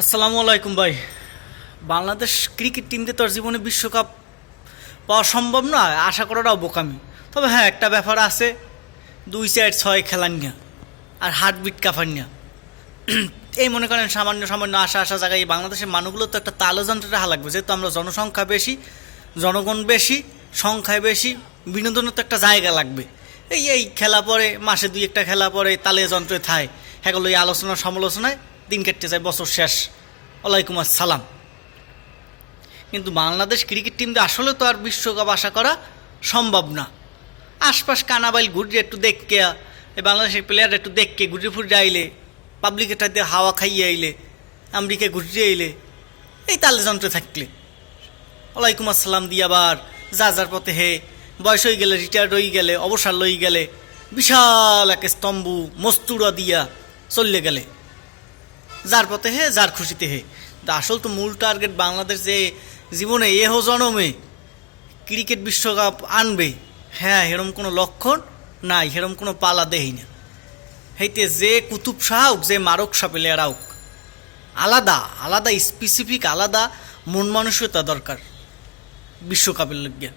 আসসালামু আলাইকুম ভাই। বাংলাদেশ ক্রিকেট টিম দিয়ে তোর জীবনে বিশ্বকাপ পাওয়া সম্ভব নয় আশা করাটাও বোকামি। তবে হ্যাঁ একটা ব্যাপার আছে, দুই চার ছয় খেলান নিয়া আর হার্টবিট কাফার নিয়া। এই মনে করেন সামান্য সামান্য আশা আশা জায়গায় এই বাংলাদেশের মানুষগুলো তো একটা তালযন্ত্রে রাখা লাগবে। যেহেতু আমরা জনসংখ্যা বেশি, জনগণ বেশি, সংখ্যায় বেশি, বিনোদনের তো একটা জায়গা লাগবে। এই এই খেলা পরে, মাসে দুই একটা খেলা পরে তালে যন্ত্রে থায়। হ্যাঁ এই আলোচনা সমালোচনায় দিন কেটে যায়, বছর শেষ। ওয়ালাইকুম আসসালাম। কিন্তু বাংলাদেশ ক্রিকেট টিম আসলে তো আর বিশ্বকাপ আশা করা সম্ভব না। আশপাশ কানাবাইল ঘুরিয়ে একটু দেখকে বাংলাদেশের প্লেয়ার একটু দেখকে, ঘুরে ফুটে আইলে পাবলিকের দিয়ে হাওয়া খাইয়ে আইলে আমেরিকা ঘুরিয়ে আইলে, এই তালে যন্ত্রে থাকলে। ওয়ালাইকুম আসসালাম দিয়ে আবার, যা যার পথে হে, বয়স হয়ে গেলে রিটায়ার্ড হয়ে গেলে, অবসর লই গেলে, বিশাল এক স্তম্ভ মস্তুরা দিয়া চললে গেলে। যার পথে হে, যার খুশিতে হে। তা আসল তো মূল টার্গেট বাংলাদেশ যে জীবনে এহ জনমে, ক্রিকেট বিশ্বকাপ আনবে। হ্যাঁ এরম কোনো লক্ষণ নাই এরম কোনো পালা দেই না। হেইতে যে কুতুব শাহ হোক, যে মারক শাহ প্লেয়ার হোক, আলাদা আলাদা স্পেসিফিক আলাদা মন মানসিকতা দরকার বিশ্বকাপের লজ্ঞা